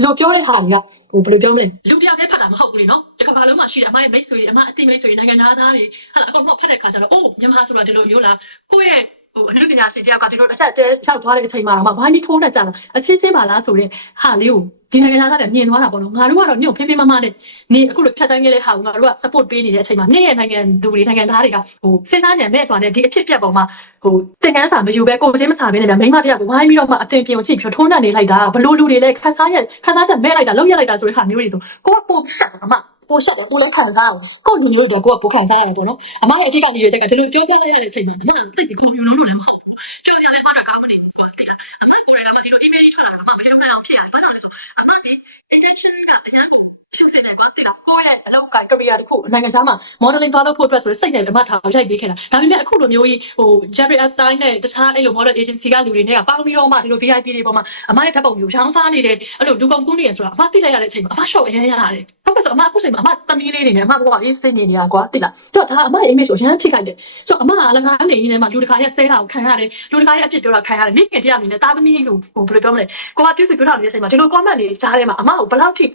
[SPEAKER 2] လိုပြောတဲ့ဟာတွေကဟိုဘယ်လိုပြောမလဲလူတယောက်တည်းဖတ်တာမဟုတ်ဘူးလေနော်ဒီ ကမ္ဘာလုံးမှာရှိတဲ့အမရဲ့မိတ်ဆွေတွေအမအတိမိတ်ဆွေတွေနိုင်ငံသားတွေဟာအကောင်တော့ဖတ်တဲ့ခါကျတော့အိုးမြန်မာဆိုတာဒီလိုမျိုးလားကိုယ့်ရဲ့ဟိုအနုပညာရှင်တယောက်ကဒီလိုအချက်တဲချောက်သွားတဲ့အချိန်မှာတော့မှဘာမှထိုးတတ်ကြလားအချင်းချင်းပါလားဆိုတဲ့ဟာလေးကိုဒီနိုင်ငံသားတွေမြင်သွားတာပေါ့နော်ငါတို့ကတော့ညို့ဖေးဖေးမမနဲ့နေအခုလိုဖြတ်တန်းခဲ့တဲ့ဟာကိုငါတို့က support ပေးနေတဲ့အချိန်မှာနေ့ရဲ့နိုင်ငံသူတွေနိုင်ငံသားတွေကဟိုစဉ်းစားဉာဏ်မဲ့ဆိုတာနဲ့ဒီအဖြစ်ပြက်ပေါ်မှာဟိုသင်ခန်းစာမယူပဲကိုယ်ချင်းမစာဘဲနဲ့မိန်းမတယောက်ကိုဝိုင်းပြီးတော့မှအသင်ပြင်ကိုကြည့်ပြီးထိုးနှက်နေလိုက်တာဘလို့လူတွေလည်းခန်းစားရခန်းစားချက်မဲ့လိုက်တာလောက်ရလိုက်တာဆိုတဲ့ဟာမျိုးတွေဆိုကိုကပုံရှက်အမ ပိုရှက်တယ်ကိုလည်းခံစားအောင်ကိုလူမျိုးတွေကိုကပိုခံစားရတယ်ပေါ့နော်အမရဲ့အထက်ကနေရချက်ကဒီလိုပြောပြလိုက်ရတဲ့အချိန်မှာအမတိတ်ပြီးကွန်ပျူတာလုံးလည်းမဟုတ်ဘူးပြောပြရတဲ့မှာတော့ကောင်းမနေဘူးကွာတိလားအမကိုယ်တိုင်ကမှဒီလို email ထွက်လာတာမှမပြောနိုင်အောင်ဖြစ်ရတယ်ဘာကြောင့်လဲဆိုအမဒီ intention ကအရန်ကို ရှုပ်စင်တယ်ကွာတိလားကိုယ့်ရဲ့အလောက်က career တစ်ခုနိုင်ငံခြားမှာ modeling သွားလုပ်ဖို့အတွက်ဆိုစိတ်နဲ့အမထားရိုက်ပေးခဲ့တာဒါပေမဲ့အခုလိုမျိုးကြီးဟို Jeffrey Epstein နဲ့တခြားအဲ့လို model agency ကလူတွေနဲ့ကပေါင်းပြီးတော့မှဒီလို VIP တွေပေါ်မှာအမရဲ့ဓာတ်ပုံမျိုးရောင်းစားနေတဲ့အဲ့လိုလူကုန်ကူးနေရဆိုတာအမသိလိုက်ရတဲ့အချိန်မှာအမရှော့အရန်ရရတယ်ဟုတ်ကဲ့ဆိုအမအခုချိန်မှာအမသမီးလေးနေနဲ့အမဘောကအေးစိတ်နေနေတာကွာတိလားတော့ဒါအမရဲ့ image ကိုအရန်ထိခိုက်တယ်ဆိုတော့အမကလည်းငါနေနေမှာလူတကာရဲ့ဆဲတာကိုခံရတယ်လူတကာရဲ့အပြစ်ပြောတာခံရတယ်မိခင်တရားအနေနဲ့တာသမီးကိုဟိုဘယ်လိုပြောမလဲကိုကပြုစုပြောတာနေတဲ့အချိန်မှာဒီလို comment တွေကြားထဲမှာအမကိုဘယ်လောက်ထိ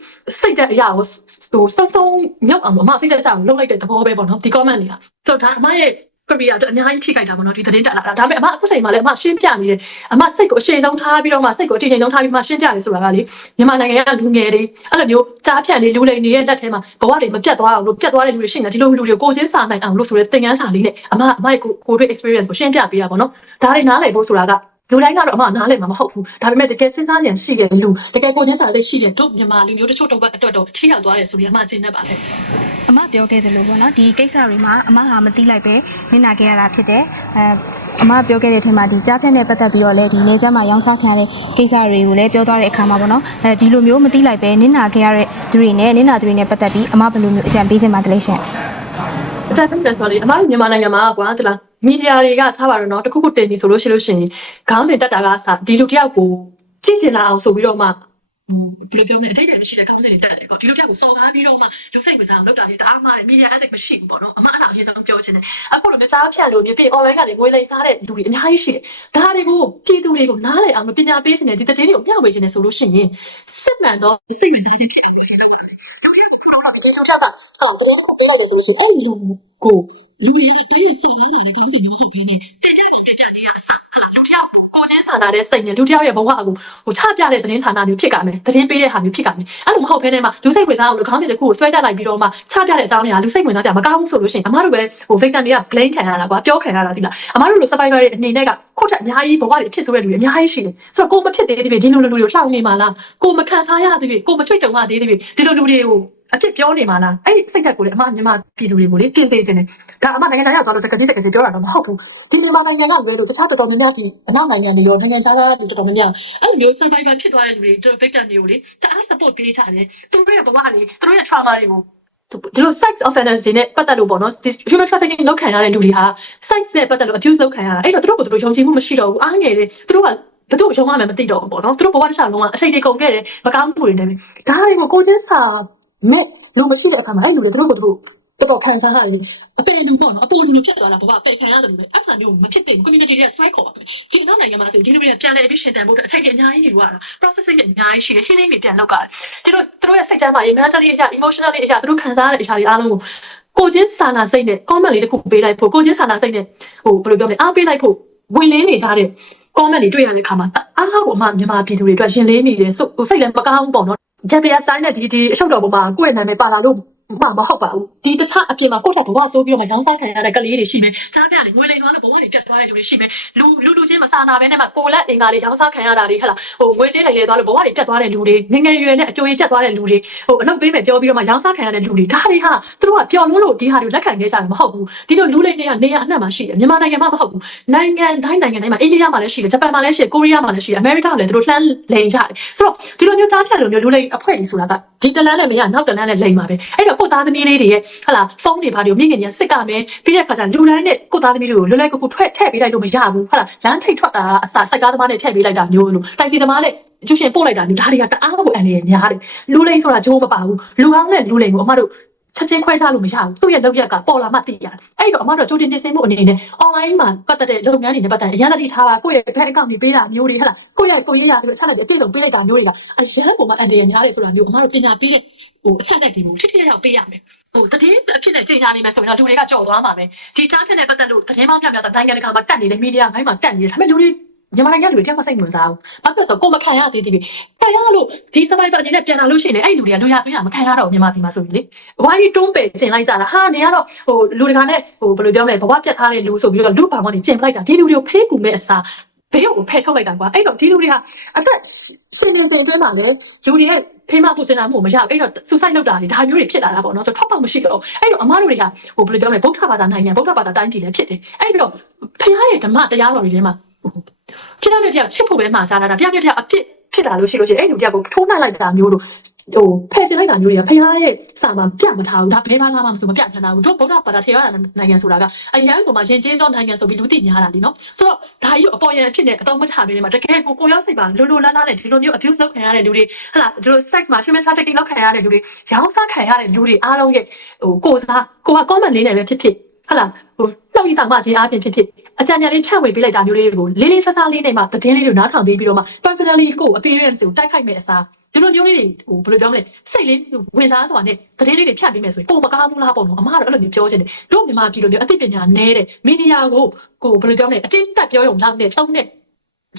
[SPEAKER 2] စိတ်တဲ့အရာကိုဟိုစုံစုံမြုပ်အောင်အမစိတ်တက်ကြအောင်လုပ်လိုက်တဲ့သဘောပဲပေါ့နော်ဒီ comment တွေကဆိုတော့ဒါအမရဲ့ career အတွက်အများကြီးထိခိုက်တာပေါ့နော်ဒီသတင်းတက်လာတာဒါပေမဲ့အမအခုချိန်မှာလည်းအမရှင်းပြနေတယ်အမစိတ်ကိုအရှိန်ဆုံးထားပြီးတော့မှစိတ်ကိုအထင်ဆုံးထားပြီးမှရှင်းပြတယ်ဆိုတာကလေမြန်မာနိုင်ငံကလူငယ်တွေအဲ့လိုမျိုးကြားဖြန့်နေလူလိမ်တွေရဲ့လက်ထဲမှာဘဝတွေမပြတ်သွားအောင်လို့ပြတ်သွားတဲ့လူတွေရှိနေတယ်ဒီလိုလူတွေကိုကိုချင်းစာနိုင်အောင်လို့ဆိုတဲ့သင်ခန်းစာလေးနဲ့အမအမရဲ့ကိုကိုတွေ့ experience ကိုရှင်းပြပေးတာပေါ့နော်ဒါတွေနားလည်ဖို့ဆိုတာက လူတိုင်းကတော့အမနားလည်မှာမဟုတ်ဘူးဒါပေမဲ့တကယ်စဉ်းစားဉာဏ်ရှိတဲ့လူတကယ်ကိုချင်းစာစိတ်ရှိတဲ့တို့မြန်မာလူမျိုးတချို့တော့အတွက်တော့ထိရောက်သွားတယ်ဆိုပြီးအမကျင်းနေပါလေ
[SPEAKER 1] အမပြောခဲ့သလိုပေါ့နော်ဒီကိစ္စတွေမှာအမဟာမသိလိုက်ပဲနင်နာခဲ့ရတာဖြစ်တယ်အဲအမပြောခဲ့တဲ့အထက်မှာဒီကြားဖြတ်နဲ့ပတ်သက်ပြီးတော့လည်းဒီနေဆက်မှာရောင်းစားခံရတဲ့ကိစ္စတွေကိုလည်းပြောသွားတဲ့အခါမှာပေါ့နော်အဲဒီလိုမျိုးမသိလိုက်ပဲနင်နာခဲ့ရတဲ့သူတွေနဲ့နင်နာသူတွေနဲ့ပတ်သက်ပြီးအမဘယ်လိုမျိုးအကြံပေးချင်ပါသလဲရှင်
[SPEAKER 2] အကြမ်းဖက်တယ်ဆိုတော့လေအမတို့မြန်မာနိုင်ငံမှာကွာတလား မီဒီယာတွေကထားပါတော့နော်တခုခုတင်ပြီဆိုလို့ရှိလို့ရှိရင်ခေါင်းစဉ်တက်တာကစဒီလူတယောက်ကိုကြည့်ချင်လာအောင်ဆိုပြီးတော့မှဟိုဘယ်လိုပြောမလဲအတိတ်တွေမရှိတဲ့ခေါင်းစဉ်တွေတက်တယ်ကောဒီလူတယောက်ကိုစော်ကားပြီးတော့မှလူစိတ်ဝင်စားအောင်လုပ်တာလေတအားမှလည်းမီဒီယာ ethic မရှိဘူးပေါ့နော်အမအဲ့ဒါအရင်ဆုံးပြောချင်တယ်အခုလိုမျိုးကြားဖြတ်လို့ပြပြ online ကနေငွေလိမ်စားတဲ့လူတွေအများကြီးရှိတယ်ဒါတွေကိုပြည်သူတွေကိုနားလည်အောင်ပညာပေးရှင်တယ်ဒီသတင်းတွေကိုမျှဝေရှင်တယ်ဆိုလို့ရှိရင်စစ်မှန်တော့စိတ်ဝင်စားခြင်းဖြစ်တယ်ဒီလူတယောက်ကဟောတရင်ကိုပေးလိုက်တယ်ဆိုလို့ရှိရင်အဲ့ဒီလူကို လူတွေတိုင်းဆက်လာနေတဲ့ကောင်းစီမျိုးဟုတ်ပြီးနေတင်ကြတင်ကြနေရအစဟာလူတယောက်ကိုချင်းဆန္ဒတဲ့စိတ်နဲ့လူတယောက်ရဲ့ဘဝကိုဟိုချပြတဲ့သတင်းဌာနမျိုးဖြစ်ကြမယ်သတင်းပေးတဲ့ဟာမျိုးဖြစ်ကြမယ်အဲ့လိုမဟုတ်ဘဲနဲ့မှလူစိတ်ဝင်စားအောင်လူကောင်းစီတစ်ခုကိုဆွဲတက်လိုက်ပြီးတော့မှချပြတဲ့အကြောင်းအရာလူစိတ်ဝင်စားကြမကောင်းဘူးဆိုလို့ရှိရင်အမားတို့ပဲဟို victim တွေက blame ခံရတာကွာပြောခံရတာဒီလားအမားတို့လို survivor တွေအနေနဲ့ကခုတ်ထက်အများကြီးဘဝတွေဖြစ်ဆိုတဲ့လူတွေအများကြီးရှိတယ်ဆိုတော့ကိုမဖြစ်သေးသေးပြီဒီလိုလူတွေကိုလှောင်နေမှာလားကိုမခံစားရသေးပြီကိုမထွေးတုံရသေးသေးပြီဒီလိုလူတွေကိုအဖြစ်ပြောနေမှာလားအဲ့ဒီစိတ်ဓာတ်ကိုလေအမမြန်မာပြည်သူတွေကိုလေပြင်စေခြင်းတယ် ဒါအမှနိုင်ငံသားရောက်သွားလို့စကားကြီးစကားကြီးပြောတာတော့မဟုတ်ဘူးဒီမြန်မာနိုင်ငံကလွဲလို့တခြားတော်တော်များများဒီအနောက်နိုင်ငံတွေရောနိုင်ငံခြားသားတွေတော်တော်များများအဲ့လိုမျိုး survivor ဖြစ်သွားတဲ့လူတွေတို့ victim တွေကိုလေတအား support ပေးကြတယ်သူတို့ရဲ့ဘဝတွေသူတို့ရဲ့ trauma တွေကိုဒီလို sex offenders တွေနဲ့ပတ်သက်လို့ပေါ့နော်ဒီ human trafficking လုပ်ခံရတဲ့လူတွေဟာ sex နဲ့ပတ်သက်လို့ abuse လုပ်ခံရတာအဲ့တော့သူတို့ကသူတို့ယုံကြည်မှုမရှိတော့ဘူးအားငယ်တယ်သူတို့ကဘယ်သူ့ရုံးရမယ်မသိတော့ဘူးပေါ့နော်သူတို့ဘဝတစ်ခြားလုံးကအစိတ်တွေကုန်ခဲ့တယ်မကောင်းမှုတွေနဲ့ပဲဒါတွေကိုကိုချင်းစာမဲ့လူမရှိတဲ့အခါမှာအဲ့လူတွေသူတို့ကသူတို့ တော်တော်ခံစားရတယ်အပေလူပေါ့နော်အပိုလူလူဖြစ်သွားတာဘဝအပေခံရတယ်လို့ပဲအခါမျိုးမဖြစ်သင့်ဘူး community တွေကဆွဲခေါ်ပါမယ်ဒီနောက်နိုင်ငံမှာဆိုဒီလူတွေကပြန်လဲပြီးရှင်တန်ဖို့အတွက်အချိန်ကြီးအများကြီးယူရတာ processing တွေအများကြီးရှိတယ် healing တွေပြန်လုပ်ရတယ်ကျတို့သူတို့ရဲ့စိတ်ချမ်းသာရေး mentally အရာ emotionally အရာသူတို့ခံစားရတဲ့အရာတွေအားလုံးကိုကိုချင်းစာနာစိတ်နဲ့ comment လေးတစ်ခုပေးလိုက်ဖို့ကိုချင်းစာနာစိတ်နဲ့ဟိုဘယ်လိုပြောမလဲအားပေးလိုက်ဖို့ဝင်လင်းနေကြတဲ့ comment တွေတွေ့ရတဲ့အခါမှာအားကိုအမှမြန်မာပြည်သူတွေအတွက်ရှင်လေးမိတယ်စိတ်လည်းမကောင်းဘူးပေါ့နော် Jeffrey Epstein နဲ့ဒီဒီအရှုပ်တော်ပေါ်မှာကိုယ့်ရဲ့နာမည်ပါလာလို့ မှမဟုတ်ပါဘူးဒီတစ်ခါအပြင်မှာကိုယ့်ထက်ဘဝဆိုးပြီးတော့မှရောင်းစားခံရတဲ့ကလေးတွေရှိမယ်ကြားပြတယ်ငွေလိမ်သွားလို့ဘဝတွေပြတ်သွားတဲ့လူတွေရှိမယ်လူလူလူချင်းမစာနာဘဲနဲ့မှကိုလက်အင်္ဂါတွေရောင်းစားခံရတာတွေဟဲ့လားဟိုငွေချင်းလိမ်လေသွားလို့ဘဝတွေပြတ်သွားတဲ့လူတွေငငယ်ရွယ်နဲ့အကျိုးကြီးပြတ်သွားတဲ့လူတွေဟိုအလုပ်ပေးမယ်ပြောပြီးတော့မှရောင်းစားခံရတဲ့လူတွေဒါတွေဟာသူတို့ကပျော်လွန်းလို့ဒီဟာတွေလက်ခံခဲ့ကြတယ်မဟုတ်ဘူးဒီလိုလူလိမ်တွေကနေရာအနှံ့မှာရှိတယ်မြန်မာနိုင်ငံမှာမဟုတ်ဘူးနိုင်ငံတိုင်းနိုင်ငံတိုင်းမှာအိန္ဒိယမှာလည်းရှိတယ်ဂျပန်မှာလည်းရှိတယ်ကိုရီးယားမှာလည်းရှိတယ်အမေရိကမှာလည်းသူတို့လှမ်းလိမ်ကြတယ်ဆိုတော့ဒီလိုမျိုးကြားဖြတ်လိုမျိုးလူလိမ်အဖွဲ့တွေဆိုတာကဒီတလန်းနဲ့မရနောက်တလန်းနဲ့လိမ်ပါပဲအဲ့တော့ကိုသားသမီးလေးတွေရဲ့ဟလာဖုန်းတွေဘာတွေကိုမိခင်ကြီးစစ်ကမယ်ပြီးတဲ့အခါကျလူတိုင်းနဲ့ကိုသားသမီးတွေကိုလွယ်လွယ်ကူကူထွက်ထည့်ပေးလိုက်လို့မရဘူးဟလာလမ်းထိတ်ထွက်တာအစစိုက်ကားသမားနဲ့ထည့်ပေးလိုက်တာမျိုးလို့တိုက်စီသမားနဲ့ကျူရှင်ပို့လိုက်တာမျိုးဒါတွေကတအားကိုအန်နေရများတယ်လူလိမ်ဆိုတာဂျိုးမပါဘူးလူကောင်းနဲ့လူလိမ်ကိုအမတို့ ချက်ချင်းခွဲခြားလို့မရဘူးသူ့ရဲ့လောက်ရက်ကပေါ်လာမှသိရတယ်အဲ့တော့အမတို့ကြိုတင်ပြင်ဆင်မှုအနေနဲ့ online မှာပတ်သက်တဲ့လုပ်ငန်းတွေနဲ့ပတ်သက်အရင်တည်းထားတာကိုယ့်ရဲ့ bank account တွေပေးတာမျိုးတွေဟဲ့လားကိုယ့်ရဲ့ကိုယ်ရေးရာဆိုတဲ့အချက်လက်တွေအပြည့်စုံပေးလိုက်တာမျိုးတွေကအရန်ပုံမှန်အန်တရများတယ်ဆိုတာမျိုးအမတို့ပညာပေးတဲ့ဟိုအချက်လက်တွေကိုထိထိရောက်ရောက်ပေးရမယ်ဟိုတတိအဖြစ်နဲ့ကြီးညာနေမယ်ဆိုရင်တော့လူတွေကကြော်သွားမှာပဲဒီကြားဖြတ်နဲ့ပတ်သက်လို့သတင်းပေါင်းများများဆိုနိုင်ငံတကာမှာတက်နေတယ်မီဒီယာဘိုင်းမှာတက်နေတယ်ဒါပေမဲ့လူတွေ မြန်မာနိုင်ငံလူတွေတက်မစိတ်ဝင်စားဘူး။ဘာဖြစ်လို့လဲဆိုတော့ကိုယ်မခံရသေးသေးပဲ။ခံရလို့ဒီ survivor အနေနဲ့ပြန်လာလို့ရှိရင်လည်းအဲ့လူတွေကလူရသွင်းတာမခံရတော့ဘူးမြန်မာပြည်မှာဆိုရင်လေ။ဝိုင်းတွန်းပယ်ကျင်လိုက်ကြတာဟာနေရတော့ဟိုလူတကာနဲ့ဟိုဘယ်လိုပြောမလဲဘဝပြတ်ထားတဲ့လူဆိုပြီးတော့လူပါမောင်းနေကျင်ပလိုက်တာဒီလူတွေကိုဖေးကူမဲ့အစားဘေးကိုဖယ်ထုတ်လိုက်တာကွာအဲ့တော့ဒီလူတွေဟာအသက်ရှင်နေစဉ်အတွင်းမှာလည်းလူတွေရဲ့ဖေးမဖို့ကျင်နာမှုမရဘူးအဲ့တော့ suicide လုပ်တာတွေဒါမျိုးတွေဖြစ်လာတာပေါ့နော်ဆိုတော့ထောက်ပေါက်မရှိတော့အဲ့တော့အမားတို့တွေကဟိုဘယ်လိုပြောမလဲဗုဒ္ဓဘာသာနိုင်ငံဗုဒ္ဓဘာသာတိုင်းပြည်လည်းဖြစ်တယ်အဲ့တော့ဖခင်ရဲ့ဓမ္မတရားတော်တွေထဲမှာ ခြေထောက်နဲ့တယောက်ချစ်ဖို့ပဲမှာကြားလာတာတယောက်နဲ့တယောက်အဖြစ်ဖြစ်လာလို့ရှိလို့ရှိရင်အဲ့လူတယောက်ကိုထိုးနှက်လိုက်တာမျိုးလို့ဟိုဖယ်ချင်လိုက်တာမျိုးတွေကဖခင်ရဲ့စာမှာပြမထားဘူးဒါဘယ်ဘာသာမှမဆိုမပြထမ်းတာဘူးတို့ဗုဒ္ဓဘာသာထေရနိုင်ငံဆိုတာကအရန်ကိုမှရင်ကျင်းသောနိုင်ငံဆိုပြီးလူသိများတာလीနော်ဆိုတော့ဒါကြီးအပေါ်ရန်အဖြစ်နဲ့အတော့မချပေးနေမှာတကယ်ကိုကိုရောက်စိတ်ပါလိုလိုလားလားနဲ့ဒီလိုမျိုး abuse လုပ်ခံရတဲ့လူတွေဟလာဒီလို sex မှာ human trafficking လုပ်ခံရတဲ့လူတွေရောင်းစားခံရတဲ့လူတွေအားလုံးရဲ့ဟိုကိုစားကိုက comment လေးနဲ့ပဲဖြစ်ဖြစ်ဟလာဟိုနှုတ်ရဆောင်မခြင်းအပြင်ဖြစ်ဖြစ် အကြံဉာဏ်လေးဖြန့်ဝေပေးလိုက်တာမျိုးလေးတွေကိုလေးလေးဆဆလေးနဲ့မှသတင်းလေးတွေနားထောင်ပေးပြီးတော့မှ personally ကို experience ကိုတိုက်ခိုက်မဲ့အစားဒီလိုမျိုးလေးတွေဟိုဘယ်လိုပြောမလဲစိတ်လေးဝင်စားစွာနဲ့သတင်းလေးတွေဖြန့်ပေးမယ်ဆိုရင်ကိုမကားဘူးလားပေါ့နော်အမကတော့အဲ့လိုမျိုးပြောချင်တယ်တို့မြန်မာပြည်လိုမျိုးအသိပညာနည်းတဲ့မီဒီယာကိုကိုဘယ်လိုပြောမလဲအတင်းတက်ပြောရုံလောက်နဲ့သုံးတဲ့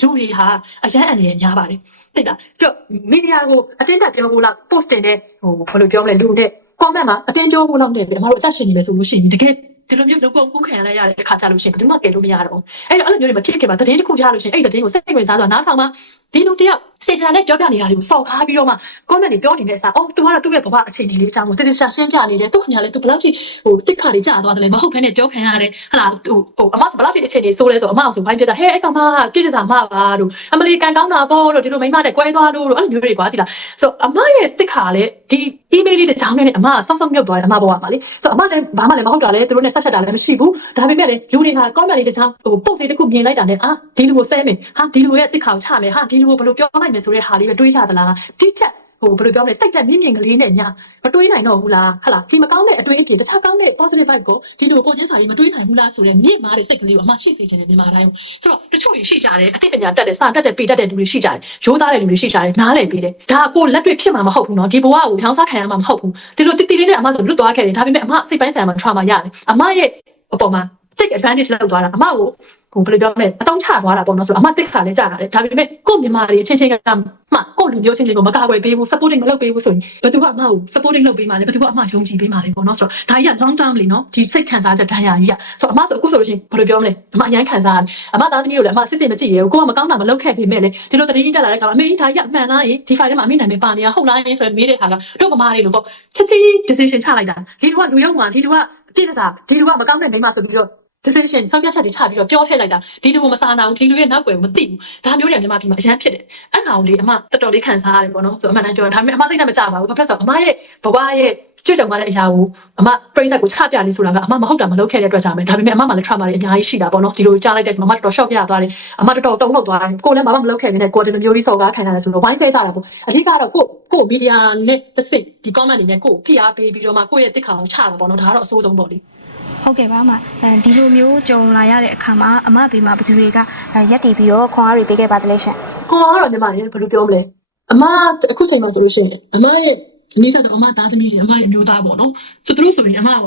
[SPEAKER 2] လူတွေဟာအရန်အနေနဲ့များပါတယ်သိလားပြောမီဒီယာကိုအတင်းတက်ပြောဖို့လား post တင်တဲ့ဟိုဘယ်လိုပြောမလဲလူနဲ့ comment မှာအတင်းပြောဖို့လောက်နဲ့ပဲအမတို့အသက်ရှင်နေမယ်ဆိုလို့ရှိရင်တကယ် ဒီလိုမျိုးလုံကုန်ကူးခံရလိုက်ရတဲ့အခါကျလို့ရှိရင်ဘယ်သူမှကယ်လို့မရတော့ဘူးအဲ့တော့အဲ့လိုမျိုးတွေမဖြစ်ခင်မှာသတင်းတစ်ခုကြားလို့ရှိရင်အဲ့ဒီသတင်းကိုစိတ်ဝင်စားစွာနားထောင်မှဒီလူတယောက်စေတနာနဲ့ပြောပြနေတာတွေကိုစောက်ကားပြီးတော့မှ comment တွေပြောနေတဲ့အစားအော် तू ကတော့သူ့ရဲ့ဘဝအခြေအနေလေးအကြောင်းကိုတည်တည်ရှာရှင်းပြနေတယ်သူ့ညာလည်း तू ဘယ်လောက်ထိဟိုတစ်ခါတွေကြာသွားတယ်လဲမဟုတ်ဘဲနဲ့ပြောခံရတယ်ဟလာဟိုဟိုအမဆိုဘယ်လောက်ထိအခြေအနေဆိုးလဲဆိုအမဆိုဘိုင်းပြတာဟဲ့အဲ့ကောင်မပြည့်စားမပါလို့အမလီကန်ကောင်းတာပေါ့လို့ဒီလိုမိမတဲ့ကွဲသွားလို့လို့အဲ့လိုမျိုးတွေကွာဒီလားဆိုအမရဲ့တစ်ခါလေဒီ email လေးတစ်ကြောင်းနဲ့အမဆောက်ဆောက်မြုပ်သွားတယ်အမဘဝမှာလေဆိုအမလည်းဘာမှလည်းမဟုတ်တာလေသူတို့နဲ့ဆက်ဆက်တာလည်းမရှိဘူးဒါပေမဲ့လေလူတွေက comment လေးတစ်ကြောင်းဟို post လေးတစ်ခုမြင်လိုက်တာနဲ့အာဒီလူကိုဆဲမယ်ဟာဒီလူရဲ့တစ်ခါကိုချမယ်ဟာဒီဒီလိုဘယ်လိုပြောနိုင်မလဲဆိုတဲ့ဟာလေးပဲတွေးကြသလားတိကျဟိုဘယ်လိုပြောမလဲစိတ်သက်မြင့်မြင့်ကလေးနဲ့ညာမတွေးနိုင်တော့ဘူးလားဟလာဒီမကောင်းတဲ့အတွေ့အကြုံတခြားကောင်းတဲ့ positive vibe ကိုဒီလိုကိုချင်းစာကြီးမတွေးနိုင်ဘူးလားဆိုတဲ့မြင့်မားတဲ့စိတ်ကလေးကိုအမှရှိစေချင်တယ်မြန်မာတိုင်းကိုဆိုတော့တချို့တွေရှိကြတယ်အသိပညာတက်တယ်စာတက်တယ်ပေတက်တဲ့လူတွေရှိကြတယ်ရိုးသားတဲ့လူတွေရှိကြတယ်နားလည်ပြီးတယ်ဒါကိုလက်တွေ့ဖြစ်မှာမဟုတ်ဘူးနော်ဒီဘဝကိုထောင်စားခံရမှာမဟုတ်ဘူးဒီလိုတိတိလေးနဲ့အမဆိုလွတ်သွားခဲ့တယ်ဒါပေမဲ့အမစိတ်ပိုင်းဆိုင်ရာမှာ trauma ရတယ်အမရဲ့အပေါ်မှာ take advantage လောက်သွားတာအမကို ဟိုဘယ်လိုပြောမလဲအတောင်းချသွားတာပေါ့နော်ဆိုတော့အမတက်ခါလဲကြာတာလေဒါပေမဲ့ကို့မြန်မာတွေအချင်းချင်းကမှကို့လူမျိုးချင်းချင်းကိုမကာကွယ်ပေးဘူး supporting မလုပ်ပေးဘူးဆိုရင်ဘယ်သူကအမကို supporting လုပ်ပေးမှလဲဘယ်သူကအမယုံကြည်ပေးမှလဲပေါ့နော်ဆိုတော့ဒါကြီးက long term လေနော်ဒီစိတ်ခံစားချက်တန်းရာကြီးကဆိုတော့အမဆိုအခုဆိုလို့ရှိရင်ဘယ်လိုပြောမလဲအမအရင်ခံစားရတယ်အမသားသမီးတို့လည်းအမစစ်စစ်မကြည့်ရဘူးကိုကမကောင်းတာမလုပ်ခဲ့ပေမဲ့လေဒီလိုတတိယတက်လာတဲ့ကောင်အမေဒါကြီးကအမှန်လားယဒီ file ထဲမှာအမေနာမည်ပါနေတာဟုတ်လားယဆိုရင်မေးတဲ့ခါကတို့ဗမာတွေလို့ပေါ့ချက်ချင်း decision ချလိုက်တာဒီလူကလူယုံမှာဒီလူကပြည့်စားဒီလူကမကောင်းတဲ့မိန်းမဆိုပြီးတော့ decision ဆုံးဖြတ်ချက်တွေချပြီးတော့ပြောထည့်လိုက်တာဒီလူကိုမစားနာဘူးဒီလူရဲ့နောက်ွယ်ကိုမသိဘူးဒါမျိုးတွေကမြန်မာပြည်မှာအရန်ဖြစ်တယ်အဲ့ကောင်လေးအမတော်တော်လေးခံစားရတယ်ပေါ့နော်ဆိုတော့အမှန်တမ်းပြောရင်ဒါပေမဲ့အမစိတ်နဲ့မကြပါဘူးဘာဖြစ်လို့ဆိုတော့အမရဲ့ဘဝရဲ့ကြွကြုံရတဲ့အရာကိုအမပြိဿကိုချပြနေဆိုတာကအမမဟုတ်တာမလုပ်ခဲ့တဲ့အတွက်ကြောင့်ပဲဒါပေမဲ့အမမှလည်း trauma တွေအများကြီးရှိတာပေါ့နော်ဒီလိုကြားလိုက်တဲ့အချိန်မှာအမတော်တော် shock ရသွားတယ်အမတော်တော်တုန်လှုပ်သွားတယ်ကိုလည်းမမမလုပ်ခဲ့ဘဲနဲ့ကိုယ်ဒီလိုမျိုးကြီးစော်ကားခံရတယ်ဆိုတော့ဝိုင်းဆဲကြတာပေါ့အဓိကတော့ကိုကိုမီဒီယာနဲ့တစ်စိတ်ဒီ comment တွေနဲ့ကိုဖိအားပေးပြီးတော့မှကိုယ့်ရဲ့တစ်ခါကိုချတာပေါ့နော်ဒါကတော့အဆိုးဆုံးပေါ့လေ
[SPEAKER 1] ဟုတ်ကဲ့ပါအမအဲဒီလိုမျိုးကြုံလာရတဲ့အခါမှာအမဘေးမှာဘယ်သူတွေကအဲရက်တည်ပြီးတော့ခွန်အားတွေပေးခဲ့ပါသလဲရှင်
[SPEAKER 2] ကိုကတော့ညီမလေးဘယ်လိုပြောမလဲအမအခုချိန်မှာဆိုလို့ရှိရင်အမရဲ့နေစားတော့အမသားသမီးတွေအမရဲ့အမျိုးသားပေါ့နော်ဆိုသူတို့ဆိုရင်အမကဒါ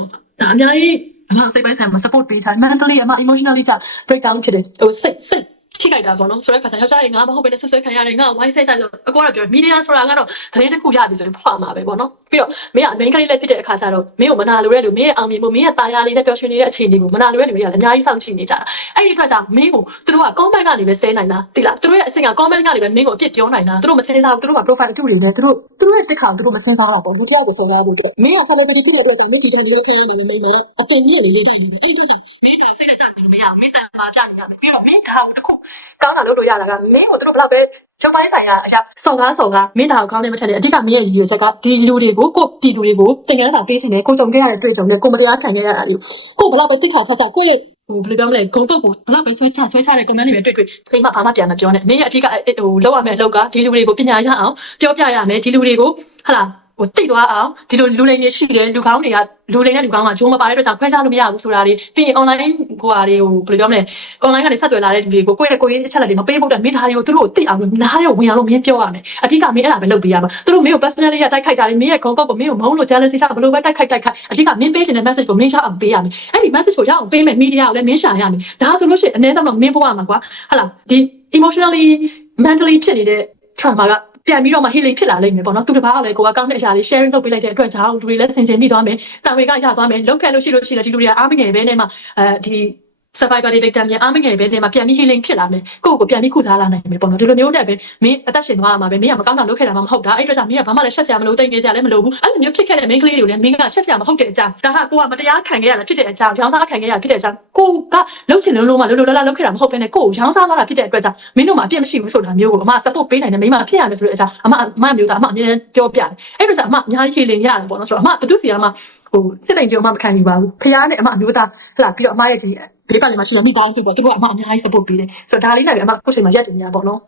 [SPEAKER 2] အများကြီးအမစိတ်ပိုင်းဆိုင်မှာ support ပေးချင် mentally အမ emotionally ကြ break down ဖြစ်တယ်ဟိုစိတ်စိတ် ထိခိုက်တာပေါ့နော်ဆိုတဲ့ခါကျယောက်ျားတွေငါမဟုတ်ဘဲနဲ့ဆွဆွဲခံရတယ်ငါဝိုင်းဆဲချင်ဆိုအကောကပြောမီဒီယာဆိုတာကတော့သတင်းတစ်ခုရပြီဆိုရင်ဖွာမှာပဲပေါ့နော်ပြီးတော့မင်းက main ကလေးလည်းဖြစ်တဲ့အခါကျတော့မင်းကိုမနာလိုတဲ့လူမင်းရဲ့အောင်မြင်မှုမင်းရဲ့တာယာလေးနဲ့ပျော်ရွှင်နေတဲ့အခြေအနေကိုမနာလိုတဲ့လူတွေကလည်းအများကြီးစောင့်ကြည့်နေကြတာအဲ့ဒီအတွက်ကြောင့်မင်းကိုသူတို့က comment ကနေပဲဆဲနိုင်တာတိလားသူတို့ရဲ့အဆင့်က comment ကနေပဲမင်းကိုအပြစ်ပြောနိုင်တာသူတို့မစင်စားဘူးသူတို့က profile အတူတွေလည်းသူတို့သူတို့ရဲ့တက်ခါသူတို့မစင်စားတာပေါ့လူတစ်ယောက်ကိုစော်ကားဖို့အတွက်မင်းက celebrity ဖြစ်တဲ့အတွက်ဆိုမင်းဒီကြောင့်လေးခံရမယ်မိန်းမအတင်မြင့်လေးလေးတိုင်းနေတယ်အဲ့ဒီအတွက်ဆိုမင်းကစိတ်နဲ့ကြတယ်မရမင်းတန်မာကြနေရမယ်ပြီးတော့မင်းဒါကိုတခုကောင်းတာလုပ်လို့ရတာကမင်းကိုသူတို့ဘယ်လောက်ပဲကျောင်းပိုင်းဆိုင်ရာအရာစော်ကားစော်ကားမင်းဒါကိုကောင်းတယ်မထက်နဲ့အဓိကမင်းရဲ့ရည်ရွယ်ချက်ကဒီလူတွေကိုကိုပြည်သူတွေကိုသင်ခန်းစာပေးချင်တယ်ကိုကြုံခဲ့ရတဲ့တွေ့ကြုံနဲ့ကိုမတရားခံခဲ့ရတာတွေကိုဘယ်လောက်ပဲတိခါချာချာကိုရဲ့ဟိုဘယ်လိုပြောမလဲဂုံတော့ကိုဘယ်လောက်ပဲဆွဲချဆွဲချတဲ့ comment တွေပဲတွေ့တွေ့ဖိမဘာမှပြန်မပြောနဲ့မင်းရဲ့အဓိကဟိုလောက်ရမယ်လောက်ကဒီလူတွေကိုပညာရအောင်ပြောပြရမယ်ဒီလူတွေကိုဟလာ ဟိုတိတ်သွားအောင်ဒီလိုလူလိမ်တွေရှိတယ်လူကောင်းတွေကလူလိမ်တဲ့လူကောင်းကဂျုံမပါတဲ့အတွက်ကြောင့်ခွဲခြားလို့မရဘူးဆိုတာတွေပြီးရင် online ဟိုဟာတွေကိုဘယ်လိုပြောမလဲ online ကနေဆက်သွယ်လာတဲ့လူတွေကိုကိုယ့်ရဲ့ကိုယ်ရေးအချက်လက်တွေမပေးဖို့အတွက်မင်းသားတွေကိုသူတို့ကိုသိအောင်လို့နားရဲဝင်အောင်လို့မင်းပြောရမယ်အဓိကမင်းအဲ့ဒါပဲလုပ်ပေးရမှာသူတို့မင်းကို personally ရတိုက်ခိုက်တာတွေမင်းရဲ့ contact ကိုမင်းကိုမုန်းလို့ jealousy ချဘယ်လိုပဲတိုက်ခိုက်တိုက်ခိုက်အဓိကမင်းပေးချင်တဲ့ message ကိုမင်းရအောင်ပေးရမယ်အဲ့ဒီ message ကိုရအောင်ပေးမယ် media ကိုလည်းမင်းရှာရမယ်ဒါဆိုလို့ရှိရင်အနည်းဆုံးတော့မင်းပို့ရမှာကွာဟုတ်လားဒီ emotionally mentally ဖြစ်နေတဲ့ trauma က ပြန်ပြီးတော့မှ healing ဖြစ်လာလိမ့်မယ်ပေါ့နော်သူတစ်ပါးကလည်းကိုကကောင်းတဲ့အရာလေး sharing လုပ်ပေးလိုက်တဲ့အတွက်ကြောင့်လူတွေလည်းဆင်ခြင်မိသွားမယ်တာဝေကရသွားမယ်လောက်ခဲ့လို့ရှိလို့ရှိတယ်ဒီလူတွေကအားမငယ်ပဲနဲ့မှအဲဒီ survivor တွေ victim များအားမငယ်ပဲနဲ့မှပြန်ပြီး healing ဖြစ်လာမယ်ကိုယ့်ကိုပြန်ပြီးကုစားလာနိုင်မယ်ပေါ့နော်ဒီလိုမျိုးနဲ့ပဲမင်းအသက်ရှင်သွားရမှာပဲမင်းကမကောင်းတာလုပ်ခဲ့တာမှမဟုတ်တာအဲ့အတွက်ကြောင့်မင်းကဘာမှလည်းရှက်စရာမလိုတိတ်နေစရာလည်းမလိုဘူးအဲ့လိုမျိုးဖြစ်ခဲ့တဲ့ main ကလေးတွေကိုလည်းမင်းကရှက်စရာမဟုတ်တဲ့အကြောင်းဒါကကိုကမတရားခံခဲ့ရတာဖြစ်တဲ့အကြောင်းရောင်းစားခံခဲ့ရတာဖြစ်တဲ့အကြောင်းကိုကလှုပ်ချင်လုံးလုံးမှလုံးလုံးလလလုပ်ခဲ့တာမဟုတ်ဘဲနဲ့ကိုကိုရောင်းစားသွားတာဖြစ်တဲ့အတွက်ကြောင့်မင်းတို့မှအပြစ်မရှိဘူးဆိုတာမျိုးကိုအမ support ပေးနိုင်တယ်မိမဖြစ်ရမယ်ဆိုတဲ့အကြောင်းအမအမမျိုးသားအမအမြဲတမ်းပြောပြတယ်အဲ့အတွက်ကြောင့်အမအများကြီး healing ရတယ်ပေါ့နော်ဆိုတော့အမဘသူစီကမှဟိုတစ်တိုင်ကြုံမှမခံယူပါဘူးဖခင်နဲ့အမအမျိုးသားဟလာပြီးတော့အမရဲ့ ဒီဘေးပတ်လေးမှာရှိတဲ့မိသားစုပေါ့သူတို့ကအမအများကြီး support ပေးတယ်ဆိုတော့ဒါလေးနဲ့ပဲအမကိုယ်ချိန်မှာရက်တင်နေတာပေါ့နော်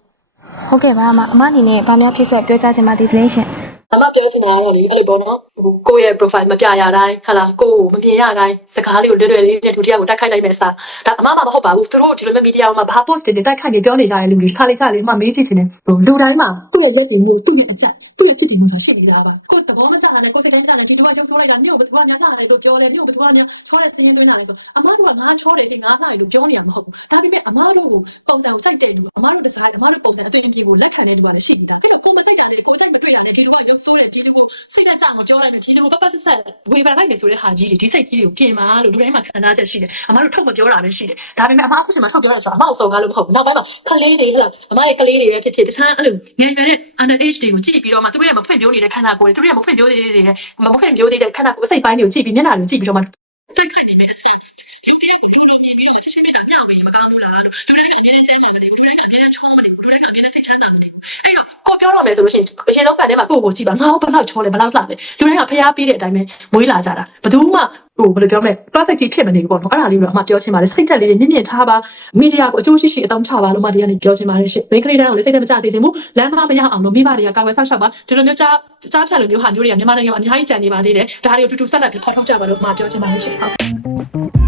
[SPEAKER 1] ဟုတ်ကဲ့ပါအမအမအနေနဲ့ဗာများဖြစ်ဆက်ပြောကြားချင်ပါသေးတယ်ရှင်
[SPEAKER 2] အမပြောစင်တာရတယ်လေအဲ့လိုပေါ့နော်ဟိုကိုယ့်ရဲ့ profile မပြရတိုင်းဟာလားကိုယ်ကိုမမြင်ရတိုင်းစကားလေးကိုလွယ်လွယ်လေးနဲ့ဒုတိယကိုတိုက်ခိုက်လိုက်မယ်စားဒါအမမမဟုတ်ပါဘူးသူတို့ဒီလိုမျိုးမီဒီယာမှာဘာ post တွေတိုက်ခိုက်နေပြောနေကြတဲ့လူတွေခါလေးခါလေးအမမေးကြည့်ချင်တယ်ဟိုလူတိုင်းမှာသူ့ရဲ့လက်တွေမှုသူ့ရဲ့အသက် သူ့ရဲ့ဖြစ်တည်မှုဆိုတာရှိနေတာပါကိုယ်သဘောမကျတာလည်းကိုယ်တကယ်ကျတယ်ဒီလိုကကျုပ်ဆိုလိုက်တာမြို့ဘယ်သူကများလာတယ်လို့ပြောလဲမြို့ဘယ်သူကများဆွားရစင်းရင်းသွင်းလာတယ်ဆိုအမတို့ကငါချောတယ်လို့ငါလာတယ်လို့ပြောနေရမှာမဟုတ်ဘူးဒါပေမဲ့အမတို့ကိုပုံစံကိုစိုက်တဲ့လူအမတို့ကစားအမတို့ပုံစံအတင်းအပြည့်ကိုလက်ခံတဲ့လူကလည်းရှိနေတာပြီးတော့ကိုယ်မစိတ်တယ်နဲ့ကိုယ်စိတ်မတွေ့တာနဲ့ဒီလိုကရုပ်ဆိုးတယ်ဒီလိုကိုစိတ်ဓာတ်ကြမပြောလိုက်နဲ့ဒီလိုကိုပတ်ပတ်ဆက်ဆက်ဝေဖန်လိုက်နေဆိုတဲ့ဟာကြီးတွေဒီစိတ်ကြီးတွေကိုပြင်ပါလို့လူတိုင်းမှာခံစားချက်ရှိတယ်အမတို့ထုတ်မပြောတာပဲရှိတယ်ဒါပေမဲ့အမအခုချိန်မှာထုတ်ပြောရဲဆိုတာအမကိုစုံကားလို့မဟုတ်ဘူးနောက်ပိုင်းမှာကလေးတွေဟဲ့လားအမရဲ့ကလေးတွေပဲဖြစ်ဖြစ်တခြားအဲ့လိုငယ်ရွယ်တဲ့ under age တွေကိုကြည့်ပြီးတော့မှသူတို့ရဲ့မဖွင့်ပြိုးနေတဲ့ခန္ဓာကိုယ်တွေသူတို့ရဲ့မဖွင့်ပြိုးသေးတဲ့မဖွင့်ပြိုးသေးတဲ့ခန္ဓာကိုယ်အစိတ်ပိုင်းတွေကိုကြည့်ပြီးမျက်နှာတွေကိုကြည့်ပြီးတော့မှတိုက်ခိုက်နေမယ်အစလူတွေလူလိုမြင်ပြီးလက်ရှိမျက်နှာပြောင်းပြီးမကောင်းဘူးလားလို့လူတွေကအမြဲတမ်းချမ်းတယ်လူတွေကအမြဲတမ်းချောမတယ်လူတွေကအမြဲတမ်းစိတ်ချမ်းသာတယ်အဲ့တော့ကိုပြောတော့မယ်ဆိုလို့ရှိရင်အရင်ဆုံးကတည်းကကိုယ့်ကိုကြည့်ပါငါ့ဘယ်လောက်ချောလဲဘယ်လောက်လှလဲလူတွေကဖျားပေးတဲ့အတိုင်းပဲမွေးလာကြတာဘယ်သူမှ ဟိုဘယ်လိုပြောမလဲ perfect ကြီးဖြစ်မနေဘူးပေါ့နော်အဲ့ဒါလေးကိုအမှပြောချင်ပါတယ်စိတ်တက်လေးတွေမြင့်မြင့်ထားပါမီဒီယာကိုအကျိုးရှိရှိအသုံးချပါလို့မှဒီကနေပြောချင်ပါတယ်ရှင်မိန်းကလေးတိုင်းကိုလည်းစိတ်တက်မကြစေချင်ဘူးလမ်းမမရအောင်လို့မိဘတွေကကာဝယ်ဆောက်ရှောက်ပါဒီလိုမျိုးကြားကြားဖြတ်လိုမျိုးဟာမျိုးတွေကမြန်မာနိုင်ငံမှာအများကြီးကြံနေပါသေးတယ်ဒါတွေကိုတူတူဆက်လက်ပြီးဖော်ထုတ်ကြပါလို့မှပြောချင်ပါတယ်ရှင်ဟုတ်